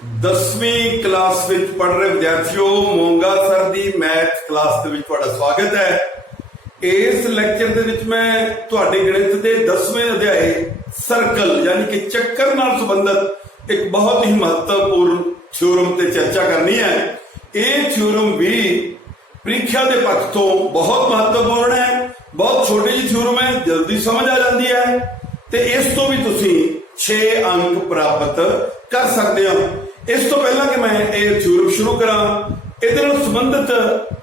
10वीं क्लास में पढ़ रहे विद्यार्थियों, मोंगा सर दी मैथ क्लास ਦੇ ਵਿੱਚ ਤੁਹਾਡਾ ਸਵਾਗਤ ਹੈ। ਇਸ ਲੈਕਚਰ ਦੇ ਵਿੱਚ ਮੈਂ ਤੁਹਾਡੇ ਗਣਿਤ ਦੇ 10ਵੇਂ ਅਧਿਆਏ ਸਰਕਲ यानी कि ਚੱਕਰ ਨਾਲ ਸੰਬੰਧਿਤ ਇੱਕ ਬਹੁਤ ਹੀ ਮਹੱਤਵਪੂਰਨ ਥਿਊਰਮ ਤੇ ਚਰਚਾ ਕਰਨੀ ਹੈ। ਇਹ ਥਿਊਰਮ ਵੀ ਪ੍ਰੀਖਿਆ ਦੇ ਪੱਖ ਤੋਂ ਬਹੁਤ ਮਹੱਤਵਪੂਰਨ ਹੈ। ਬਹੁਤ ਛੋਟੀ ਜਿਹੀ ਥਿਊਰਮ ਹੈ, ਜਲਦੀ ਸਮਝ ਆ ਜਾਂਦੀ ਹੈ ਤੇ ਇਸ ਤੋਂ ਵੀ ਤੁਸੀਂ 6 ਅੰਕ ਪ੍ਰਾਪਤ ਕਰ ਸਕਦੇ ਹੋ। ਇਸ ਤੋਂ ਪਹਿਲਾਂ ਕਿ ਮੈਂ ਇਹ ਥਿਊਰਮ ਸ਼ੁਰੂ ਕਰਾਂ, ਇਹਦੇ ਨਾਲ ਸੰਬੰਧਿਤ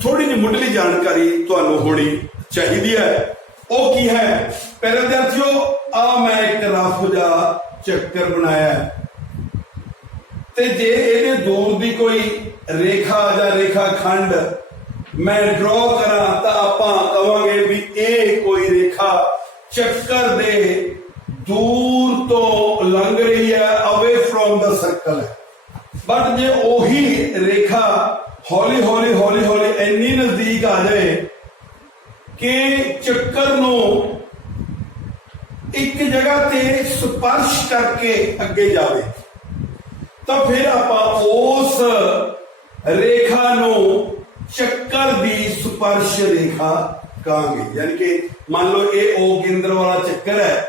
ਥੋੜੀ ਜਿਹੀ ਮੁੱਢਲੀ ਜਾਣਕਾਰੀ ਤੁਹਾਨੂੰ ਹੋਣੀ ਚਾਹੀਦੀ ਹੈ। ਉਹ ਕੀ ਹੈ? ਪਹਿਲੇ ਵਿਦਿਆਰਥੀਓ, ਆ ਮੈਂ ਇੱਕ ਰਫ ਜਿਹਾ ਚੱਕਰ ਬਣਾਇਆ ਤੇ ਜੇ ਇਹਦੇ ਦੂਰ ਦੀ ਕੋਈ ਰੇਖਾ ਜਾਂ ਰੇਖਾ ਖੰਡ ਮੈਂ ਡਰਾ ਕਰਾਂ ਤਾਂ ਆਪਾਂ ਕਹਾਂਗੇ ਵੀ ਇਹ ਕੋਈ ਰੇਖਾ ਚੱਕਰ ਦੇ ਦੂਰ ਤੋਂ ਲੰਘ ਰਹੀ ਹੈ, ਅਵੇ ਫਰੋਮ ਦਾ ਸਰਕਲ ਹੈ। ਬਟ ਜੇ ਉਹੀ ਰੇਖਾ ਹੌਲੀ ਹੌਲੀ ਹੌਲੀ ਹੌਲੀ ਇੰਨੀ ਨਜ਼ਦੀਕ ਆ ਜਾਏ ਕਿ ਚੱਕਰ ਨੂੰ ਇੱਕ ਜਗ੍ਹਾ ਤੇ ਸਪਰਸ਼ ਕਰਕੇ ਅੱਗੇ ਜਾਵੇ ਤਾਂ ਫਿਰ ਆਪਾਂ ਉਸ ਰੇਖਾ ਨੂੰ ਚੱਕਰ ਦੀ ਸਪਰਸ਼ ਰੇਖਾ ਕਹਾਂਗੇ। ਯਾਨੀ ਕਿ ਮੰਨ ਲਓ ਇਹ O ਕੇਂਦਰ ਵਾਲਾ ਚੱਕਰ ਹੈ,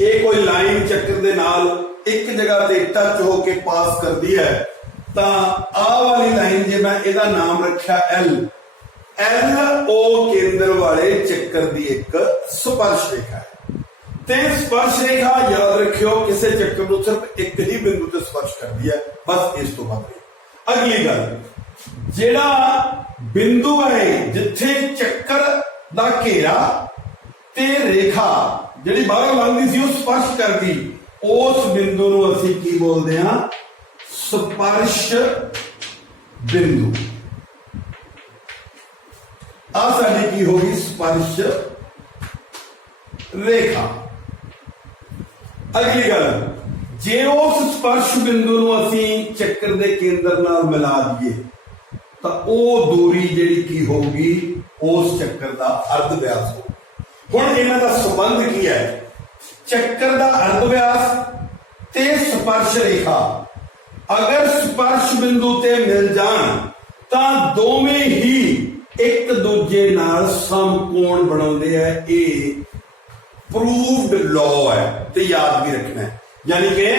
ਇਹ ਕੋਈ ਲਾਈਨ ਚੱਕਰ ਦੇ ਨਾਲ ਇੱਕ ਜਗ੍ਹਾ ਤੇ ਟੱਚ ਹੋ ਕੇ ਪਾਸ ਕਰਦੀ ਹੈ ਤਾਂ ਆਹ ਵਾਲੀ ਲਾਈਨ ਜੇ ਮੈਂ ਇਹਦਾ ਨਾਮ ਰੱਖਿਆ L O ਕੇਂਦਰ ਵਾਲੇ ਚੱਕਰ ਦੀ ਇੱਕ ਸਪਰਸ਼ ਰੇਖਾ ਹੈ। ਤੇ ਸਪਰਸ਼ ਰੇਖਾ ਯਾਦ ਰੱਖਿਓ ਕਿਸੇ ਚੱਕਰ ਨੂੰ ਸਿਰਫ ਇੱਕ ਹੀ ਬਿੰਦੂ ਤੇ ਸਪਰਸ਼ ਕਰਦੀ ਹੈ, ਬਸ ਇਸ ਤੋਂ ਬਾਅਦ ਨਹੀਂ। ਅਗਲੀ ਗੱਲ, ਜਿਹੜਾ ਬਿੰਦੂ ਹੈ ਜਿੱਥੇ ਚੱਕਰ ਦਾ ਘੇਰਾ ਤੇ ਰੇਖਾ ਜਿਹੜੀ ਬਾਹਰੋਂ ਲੰਘਦੀ ਸੀ ਉਹ ਸਪਰਸ਼ ਕਰਦੀ, ਉਸ ਬਿੰਦੂ ਨੂੰ ਅਸੀਂ ਕੀ ਬੋਲਦੇ ਹਾਂ? ਸਪਰਸ਼ ਬਿੰਦੂ। ਆ ਸਾਡੀ ਕੀ ਹੋ ਗਈ? ਸਪਰਸ਼ ਰੇਖਾ। ਅਗਲੀ ਗੱਲ, ਜੇ ਉਸ ਸਪਰਸ਼ ਬਿੰਦੂ ਨੂੰ ਅਸੀਂ ਚੱਕਰ ਦੇ ਕੇਂਦਰ ਨਾਲ ਮਿਲਾ ਦਈਏ ਤਾਂ ਉਹ ਦੂਰੀ ਜਿਹੜੀ ਕੀ ਹੋਊਗੀ? ਉਸ ਚੱਕਰ ਦਾ ਅਰਧ ਵਿਆਸ ਹੋਊ। ਹੁਣ ਇਹਨਾਂ ਦਾ ਸੰਬੰਧ ਕੀ ਹੈ? ਚੱਕਰ ਦਾ ਅਰਧ ਵਿਆਸ ਤੇ ਸਪਰਸ਼ ਰੇਖਾ ਅਗਰ ਸਪਰਸ਼ ਬਿੰਦੂ ਤੇ ਮਿਲ ਜਾਣ ਤਾਂ ਦੋਵੇਂ ਹੀ ਇੱਕ ਦੂਜੇ ਨਾਲ ਸਮਕੋਣ ਬਣਾਉਂਦੇ ਆ। ਇਹ ਪ੍ਰੂਵਡ ਲਾਅ ਹੈ ਤੇ ਯਾਦ ਵੀ ਰੱਖਣਾ ਹੈ। ਯਾਨੀ ਕਿ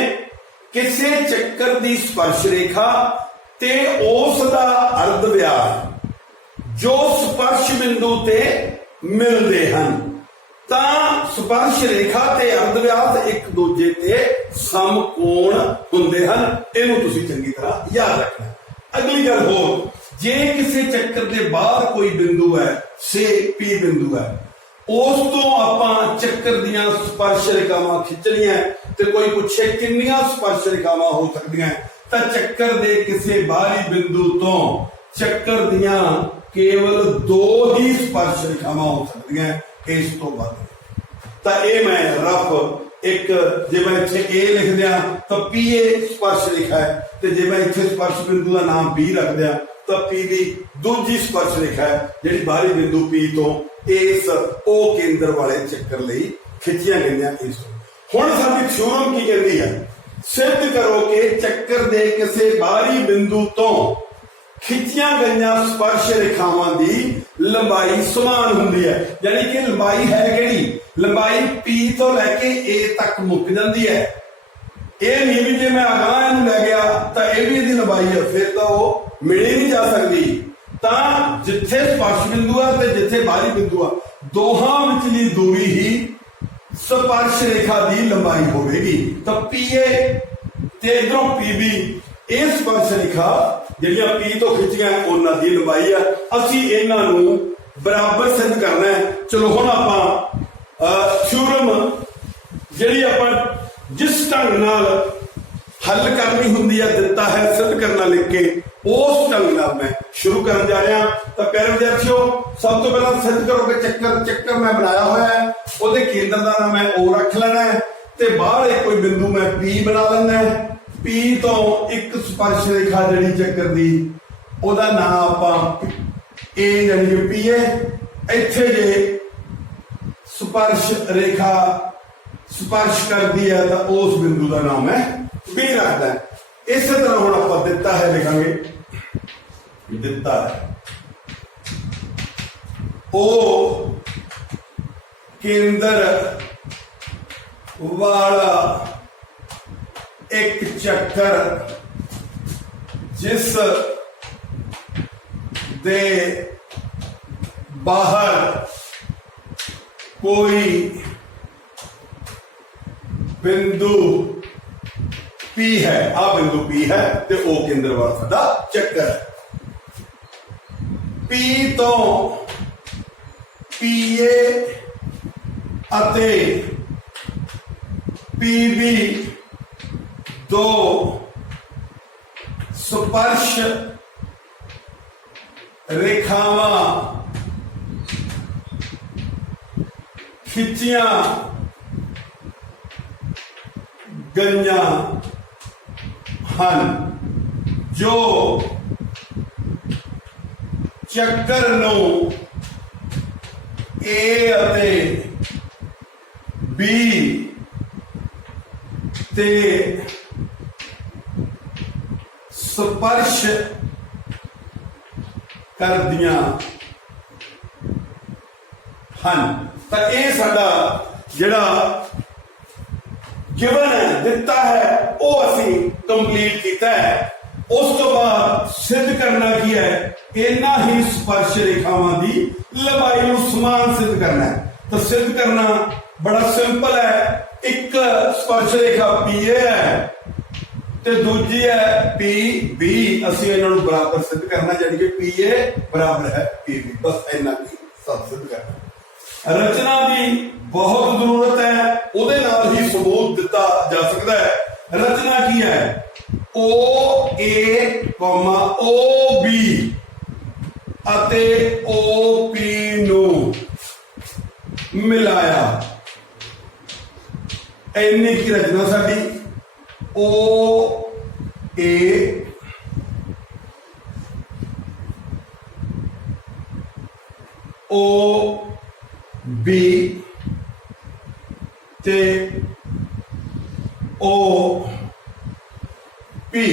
ਕਿਸੇ ਚੱਕਰ ਦੀ ਸਪਰਸ਼ ਰੇਖਾ ਤੇ ਉਸ ਦਾ ਅਰਧ ਵਿਆਸ ਜੋ ਸਪਰਸ਼ ਬਿੰਦੂ ਤੇ ਮਿਲਦੇ ਹਨ ਤਾਂ ਸਪਰਸ਼ ਰੇਖਾ ਤੇ ਅਰਧ ਵਿਆਸ ਇੱਕ ਦੂਜੇ ਤੇ ਸਮਕੋਣ ਹੁੰਦੇ ਹਨ। ਇਹਨੂੰ ਤੁਸੀਂ ਚੰਗੀ ਤਰ੍ਹਾਂ ਯਾਦ ਰੱਖਣਾ। ਅਗਲੀ ਗੱਲ ਹੋਰ, ਜੇ ਕਿਸੇ ਚੱਕਰ ਦੇ ਬਾਹਰ ਕੋਈ ਬਿੰਦੂ ਹੈ, ਸੇ P ਬਿੰਦੂ ਹੈ, ਉਸ ਤੋਂ ਆਪਾਂ ਚੱਕਰ ਦੀਆਂ ਸਪਰਸ਼ ਰੇਖਾਵਾਂ ਖਿੱਚਣੀਆਂ ਤੇ ਕੋਈ ਪੁੱਛੇ ਕਿੰਨੀਆਂ ਸਪਰਸ਼ ਰੇਖਾਵਾਂ ਹੋ ਸਕਦੀਆਂ ਤਾਂ ਚੱਕਰ ਦੇ ਕਿਸੇ ਬਾਹਰੀ ਬਿੰਦੂ ਤੋਂ ਚੱਕਰ ਦੀਆਂ ਕੇਵਲ 2 ਹੀ ਸਪਰਸ਼ ਰੇਖਾਵਾਂ ਹੋ ਸਕਦੀਆਂ, ਇਸ ਤੋਂ ਵੱਧ। ਤਾਂ ਇਹ ਮੈਂ ਰਫ ਇੱਕ, ਜੇ ਮੈਂ ਇੱਥੇ A ਲਿਖ ਦਿਆਂ ਤਾਂ PA ਸਪਰਸ਼ ਰੇਖਾ ਹੈ ਤੇ ਜੇ ਮੈਂ ਇੱਥੇ ਸਪਰਸ਼ ਬਿੰਦੂ ਦਾ ਨਾਮ B ਰੱਖ ਦਿਆਂ ਤਾਂ P ਦੀ ਦੂਜੀ ਸਪਰਸ਼ ਰੇਖਾ ਹੈ ਜਿਹੜੀ ਬਾਹਰੀ ਬਿੰਦੂ P ਤੋਂ ਇਸ O ਕੇਂਦਰ ਵਾਲੇ ਚੱਕਰ ਲਈ ਖਿੱਚੀਆਂ ਗਈਆਂ। ਇਸ ਹੁਣ ਸਾਡੀ ਥਿਊਰਮ ਕੀ ਕਹਿੰਦੀ ਹੈ? ਸਿੱਧ ਕਰੋ ਕਿ ਚੱਕਰ ਦੇ ਕਿਸੇ ਬਾਹਰੀ ਬਿੰਦੂ ਤੋਂ ਖਿੱਚੀਆਂ ਗਈਆਂ ਸਪਰਸ਼ ਰੇਖਾਵਾਂ ਦੀ ਲੰਬਾਈ ਸਮਾਨ ਹੁੰਦੀ ਹੈ। ਯਾਨੀ ਕਿ ਲੰਬਾਈ ਹੈ ਕਿਹੜੀ? ਲੰਬਾਈ P ਤੋਂ ਲੈ ਕੇ A ਤੱਕ ਮੁੱਕ ਜਾਂਦੀ ਹੈ। ਇਹ ਨਹੀਂ ਵੀ ਜੇ ਮੈਂ ਅਗਾਂਹ ਇਹਨੂੰ ਲੈ ਗਿਆ ਤਾਂ ਇਹ ਵੀ ਇਹਦੀ ਲੰਬਾਈ ਹੈ, ਫਿਰ ਤਾਂ ਉਹ ਮਿਲ ਨਹੀਂ ਜਾ ਸਕਦੀ। ਤਾਂ ਜਿੱਥੇ ਸਪਰਸ਼ ਬਿੰਦੂ ਆ ਤੇ ਜਿੱਥੇ ਬਾਹਰੀ ਬਿੰਦੂ ਆ, ਦੋਹਾਂ ਵਿਚਲੀ ਦੂਰੀ ਹੀ ਸਪਰਸ਼ ਰੇਖਾ ਦੀ ਲੰਬਾਈ ਹੋਵੇਗੀ। ਤਾਂ PA ਤੇ ਇਧਰੋਂ PB, ਇਹ ਸਪਰਸ਼ ਰੇਖਾ ਜਿਹੜੀਆਂ P ਤੋਂ ਖਿੱਚੀਆਂ ਉਹਨਾਂ ਦੀ ਲੰਬਾਈ ਆ। ਅਸੀਂ ਇਹਨਾਂ ਨੂੰ ਬਰਾਬਰ ਸਿੱਧ ਕਰਨਾ ਹੈ। ਚਲੋ ਹੁਣ ਆਪਾਂ ਥਿਊਰਮ ਜਿਹੜੀ ਆਪਾਂ ਜਿਸ ਢੰਗ ਨਾਲ ਹੱਲ ਕਰਨੀ ਹੁੰਦੀ ਹੈ, ਦਿੱਤਾ ਹੈ ਸਿੱਧ ਕਰਨਾ ਲਿਖ ਕੇ, ਉਸ ਢੰਗ ਨਾਲ ਮੈਂ ਸ਼ੁਰੂ ਕਰਨ ਜਾ ਰਿਹਾ। ਤਾਂ ਪਿਆਰੇ ਵਿਦਿਆਰਥੀਓ, ਸਭ ਤੋਂ ਪਹਿਲਾਂ ਸਿੱਧ ਕਰੋ ਕਿ ਚੱਕਰ ਮੈਂ ਬਣਾਇਆ ਹੋਇਆ ਹੈ, ਉਹਦੇ ਕੇਂਦਰ ਦਾ ਨਾਮ ਮੈਂ O ਰੱਖ ਲੈਣਾ ਹੈ ਤੇ ਬਾਹਰ ਇੱਕ ਕੋਈ ਬਿੰਦੂ ਮੈਂ P ਬਣਾ ਲੈਣਾ ਹੈ। P ਤੋਂ ਇੱਕ ਸਪਰਸ਼ ਰੇਖਾ ਜਿਹੜੀ ਚੱਕਰ ਦੀ, ਉਹਦਾ ਨਾਮ ਆਪਾਂ A ਯਾਨੀ ਕਿ P ਹੈ। ਇੱਥੇ ਜੇ ਸਪਰਸ਼ ਰੇਖਾ ਸਪਰਸ਼ ਕਰਦੀ ਹੈ ਤਾਂ ਉਸ ਬਿੰਦੂ ਦਾ ਨਾਮ ਹੈ B ਰੱਖਦਾ ਹੈ। इस तरह हुण आपां दिता है लिखांगे, दिता है ओ केंद्र वाला एक चक्कर जिस दे बाहर कोई बिंदु पी है, आ बिंदु पी है ते ओ केंद्र वाला साडा चक्कर है। पी तो पीए अते पीबी दो स्पर्श रेखावां खिंचियां गईयां हन जो चक्कर नूं ए अते बी ते स्पर्श करदियां हन। तां इह साडा जिहड़ा गिवन है, दिता है, वो असीं कंप्लीट किया है। उस तो बाद सिद्ध करना की है, इन्ना ही स्पर्श रेखावां दी लंबाई नूं समान सिद्ध करना है। तो सिद्ध करना बड़ा सिंपल है, एक स्पर्श रेखा पी ए है ते दूजी है पी बी, असीं इन्हां नूं बराबर सिद्ध करना, यानी कि पी ए बराबर है पी बी, बस इन्ना ही सब सिद्ध करना। रचना की बहुत जरूरत है, उहदे नाल ही सबूत दिता जा सकता है। रचना की है, ओ ए कॉमा ओ बी अते ओ पी नूं मिलाया, इन्नी की रचना साडी। ओ ए ओ बी ते ओ पी,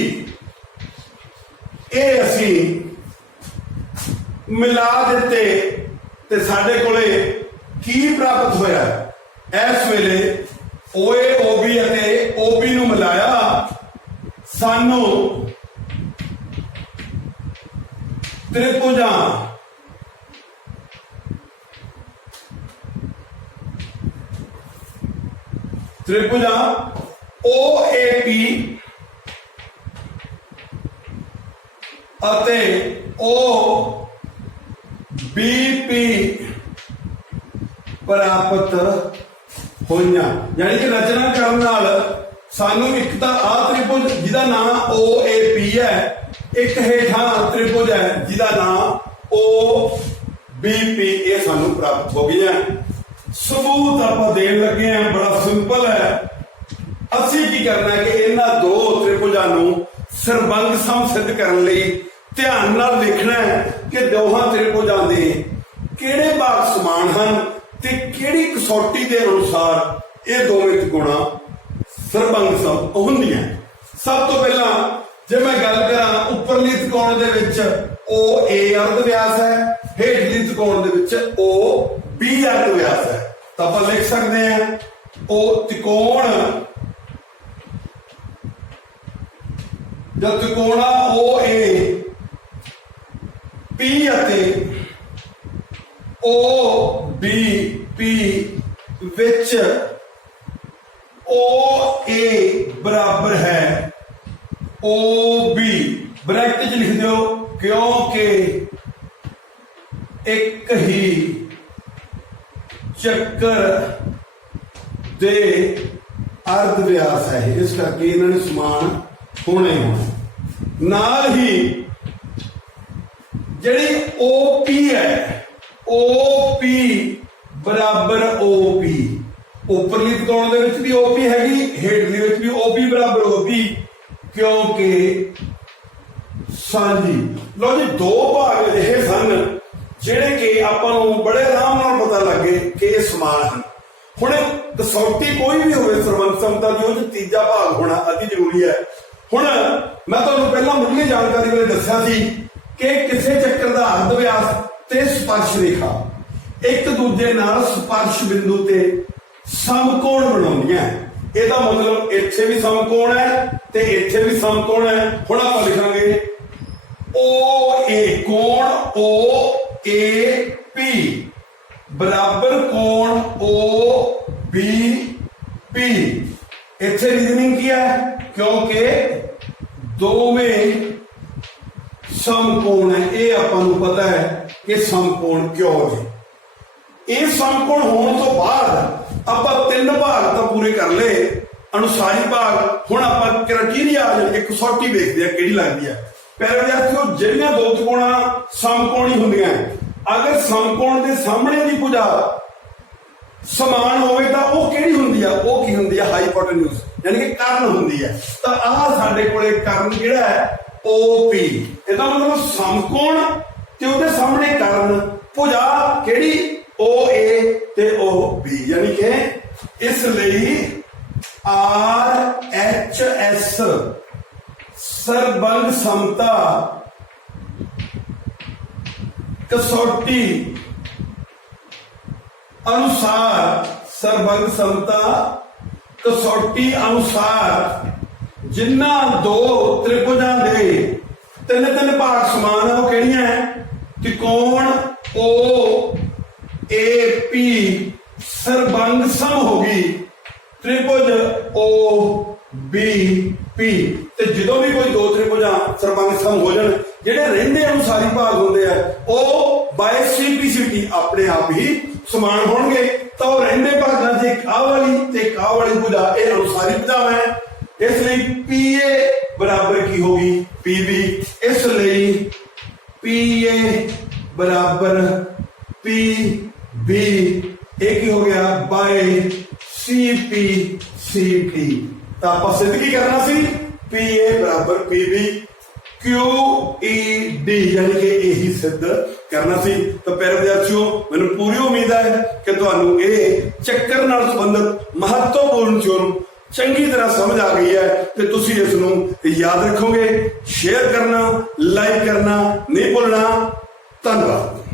ए असीं मिला दिते ते साडे कोले की प्राप्त होया। इस वेले ओए ओबी अते ओबी नूं मिलाया, सानू त्रिभुजां ओ ए पी अते ओ बी पी प्राप्त होइयां। यानी कि रचना करने नाल सानू एक तां आ त्रिभुज जिहदा नाम ओ ए पी है, एक हेठां त्रिभुज है जिहदा नाम ओ बी पी, ये सानू प्राप्त हो गया। सबूत आपां देण लगे हैं, बड़ा सिंपल है। असीं की करना है कि इन्हां दो त्रिभुजां नूं सरबंग सम सिद्ध करने लई ध्यान नाल देखना है कि दोहां त्रिभुजां दे किहड़े भाग समान हन ते किहड़ी कसौटी दे अनुसार ये दोवें त्रिकोणां सरबंग सम हुंदियां। सब तो पहला जे मैं गल करां, उपरली त्रिकोण दे विच ओ ए अर्ध व्यास है, हेठली त्रिकोण दे विच ओ बी अर्ध व्यास है। तो आप लिख सकते हैं ओ त्रिकोण जो त्रिकोणा ओ ए पी अते ओ बी पी विच ओ ए बराबर है ओ बी, ब्रैकेट लिख दो, क्योंकि एक ही चक्कर दे अर्ध व्यास है, इस करके इन्होंने समान होने होने। नाल ही जिहड़ी ओपी है, ओपी बराबर ओपी, उपरली त्रिकोण दे विच भी ओपी हैगी, हेठली विच भी ओपी बराबर ओपी, क्योंकि सांझी। लो जी, दो भाग अजिहे सन जिहड़े कि आपां नूं बड़े आराम नाल पता लगे कि ये समान हैं। हुण कसौटी कोई भी होवे सरबंध समता दी, उह तीजा भाग होना अति जरूरी है। ਹੁਣ मैं ਤੁਹਾਨੂੰ ਪਹਿਲਾਂ ਮੁੱਢਲੀ ਜਾਣਕਾਰੀ ਬਾਰੇ ਦੱਸਿਆ ਸੀ ਕਿ ਕਿਸੇ ਚੱਕਰ ਦਾ ਅਰਧ ਵਿਆਸ ਤੇ ਸਪਰਸ਼ ਰੇਖਾ ਇੱਕ ਦੂਜੇ ਨਾਲ ਸਪਰਸ਼ ਬਿੰਦੂ ਤੇ ਸਮਕੋਣ ਬਣਾਉਂਦੀਆਂ। ਇਹਦਾ ਮਤਲਬ ਇੱਥੇ ਵੀ ਸਮਕੋਣ ਹੈ ਤੇ ਇੱਥੇ ਵੀ ਸਮਕੋਣ ਹੈ। ਹੁਣ ਆਪਾਂ ਲਿਖਾਂਗੇ OA ਕੋਣ OAP ਬਰਾਬਰ ਕੋਣ OBP। ਇੱਥੇ ਰੀਜ਼ਨਿੰਗ ਕੀ ਹੈ? ਕਿਉਂਕਿ ਦੋਵੇਂ ਸਮਕੋਣ ਹੈ। ਇਹ ਆਪਾਂ ਨੂੰ ਪਤਾ ਹੈ ਕਿ ਸਮਕੋਣ ਕਿਉਂ ਨੇ। ਇਹ ਸਮਕੋਣ ਹੋਣ ਤੋਂ ਬਾਅਦ ਆਪਾਂ ਤਿੰਨ ਭਾਗ ਤਾਂ ਪੂਰੇ ਕਰ ਲਏ, ਅਨੁਸਾਰੀ ਭਾਗ। ਹੁਣ ਆਪਾਂ ਕ੍ਰਾਈਟੇਰੀਆ ਜਾਨੀ ਕਿ ਕਸੌਟੀ ਵੇਖਦੇ ਆ ਕਿਹੜੀ ਲੱਗਦੀ ਹੈ। ਪਹਿਲੇ ਵਿਦਿਆਰਥੀਓ, ਜਿਹੜੀਆਂ ਦੋ ਤਿਕੋਣਾਂ ਸਮਕੋਣੀ ਹੁੰਦੀਆਂ, ਅਗਰ ਸਮਕੋਣ ਦੇ ਸਾਹਮਣੇ ਦੀ ਭੁਜਾ ਸਮਾਨ ਹੋਵੇ ਤਾਂ ਉਹ ਕਿਹੜੀ ਹੁੰਦੀ ਆ? ਉਹ ਕੀ ਹੁੰਦੀ ਆ? ਹਾਈਪੋਟੇਨਿਊਜ਼, ਯਾਨੀ ਕਿ ਕਰਨ ਹੁੰਦੀ ਹੈ। ਤਾਂ ਆਹ ਸਾਡੇ ਕੋਲੇ ਕਰਨ ਜਿਹੜਾ ਹੈ OP। ਇਹਦਾ ਮਤਲਬ ਸਮਕੋਣ ਤੇ ਉਹਦੇ ਸਾਹਮਣੇ ਕਰਨ, ਭੁਜਾ ਕਿਹੜੀ? OA ਤੇ OB। ਯਾਨੀ ਕਿ ਇਸ ਲਈ RHS ਸਰਬੰਗ ਸਮਤਾ ਕਸੌਟੀ ਅਨੁਸਾਰ, ਸਰਬੰਗ ਸਮਤਾ ਕਸੌਟੀ ਅਨੁਸਾਰ ਜਿਨ੍ਹਾਂ ਦੋ ਤ੍ਰਿਭੁਜਾਂ ਦੇ ਤਿੰਨ ਭਾਗ ਸਮਾਨ ਆ, ਉਹ ਕਿਹੜੀਆਂ ਹੈ? ਤਿਕੋਣ OAP ਸਰਬੰਗ ਸਮ ਹੋ ਗਈ ਤ੍ਰਿਭੁਜ OBP। ਤੇ ਜਦੋਂ ਵੀ ਕੋਈ ਦੋ ਤ੍ਰਿਭੁਜਾਂ ਸਰਬੰਗ ਸਮ ਹੋ ਜਾਣ, ਜਿਹੜੇ ਰਹਿੰਦੇ ਅਨੁਸਾਰੀ ਭਾਗ ਹੁੰਦੇ ਆ ਉਹ ਬਾਈ ਸਿੰਪਲੀਸਿਟੀ ਆਪਣੇ ਆਪ ਹੀ ਸਮਾਨ ਹੋਣਗੇ। ਤਾਂ ਉਹ ਰਹਿੰਦੇ ਭਾਗਾਂ 'ਚ ਇੱਕ ਆਹ ਵਾਲੀ ਤੇ ਇੱਕ ਆਹ ਵਾਲੀ ਭੁਜਾ, ਇਹ ਅਨੁਸਾਰੀ ਭੁਜਾਵਾਂ ਹੈ। ਇਸ ਲਈ PA ਬਰਾਬਰ ਕੀ ਹੋਗੀ? PB। ਇਸ ਲਈ PA ਬਰਾਬਰ PB। ਇਹ ਕੀ ਹੋ ਗਿਆ? ਬਾਈ CP। ਤਾਂ ਆਪਾਂ ਸਿੱਧ ਕੀ ਕਰਨਾ ਸੀ? PA ਬਰਾਬਰ PB QED, ਯਾਨੀ ਕਿ ਇਹੀ ਸਿੱਧ ਕਰਨਾ ਸੀ। ਤਾਂ ਪਿਆਰੇ ਵਿਦਿਆਰਥੀਓ, ਮੈਨੂੰ ਪੂਰੀ ਉਮੀਦ ਹੈ ਕਿ ਤੁਹਾਨੂੰ ਇਹ ਚੱਕਰ ਨਾਲ ਸੰਬੰਧਿਤ ਮਹੱਤਵਪੂਰਨ ਥਿਊਰਮ ਚੰਗੀ ਤਰ੍ਹਾਂ ਸਮਝ ਆ ਗਈ ਹੈ ਤੇ ਤੁਸੀਂ ਇਸ ਨੂੰ ਯਾਦ ਰੱਖੋਗੇ। ਸ਼ੇਅਰ ਕਰਨਾ, ਲਾਈਕ ਕਰਨਾ ਨਹੀਂ ਭੁੱਲਣਾ। ਧੰਨਵਾਦ।